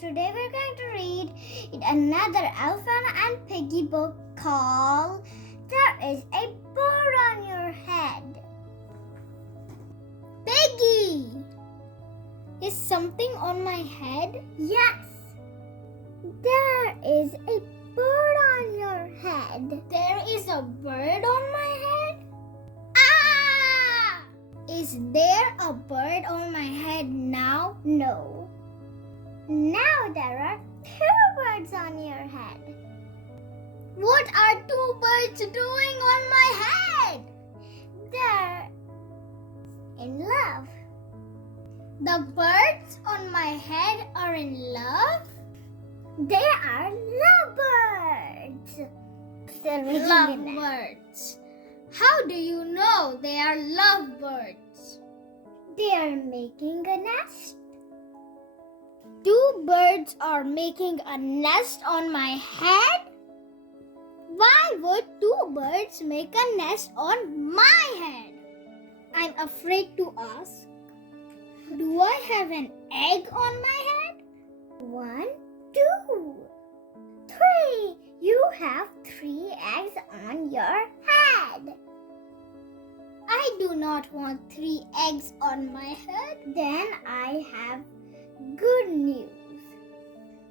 today we're going to read another Elephant and Piggie book called There is a Bird on Your Head. Piggie! Is something on my head? Yes. There is a bird on your head. There is a bird on my head? Ah! Is there a bird on my head now? No. Now there are two birds on your head. What are two birds doing on my head? They're in love. The birds on my head are in love? They are lovebirds. Lovebirds. How do you know they are lovebirds? They are making a nest. Two birds are making a nest on my head? Why would two birds make a nest on my head? I'm afraid to ask. Do I have an egg on my head? 1, 2, 3. You have 3 eggs on your head. I do not want 3 eggs on my head. Then I have good news.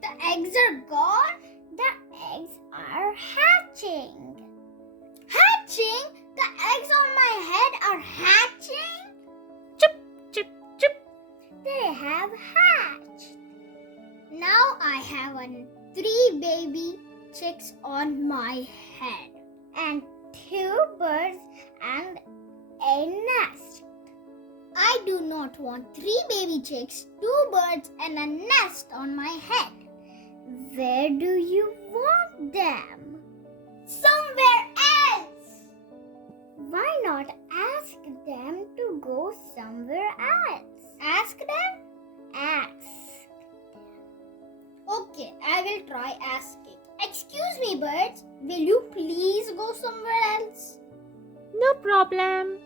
The eggs are gone. The eggs are hatching. Hatching? The eggs on my head are hatching? Chip, chip, chip. They have hatched. Now I have 3 baby chicks on my head and 2 birds and a nest. I do not want 3 baby chicks, 2 birds and a nest on my head. Where do you want them? Somewhere else. Why not ask them to go somewhere else? Ask them? Ask. Okay, I will try asking. Excuse me, birds. Will you please go somewhere else? No problem.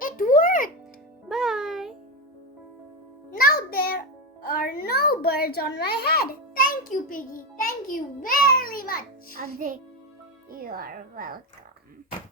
It worked. Bye. Now there are no birds on my head. Thank you, Piggie. Thank you very much. You are welcome.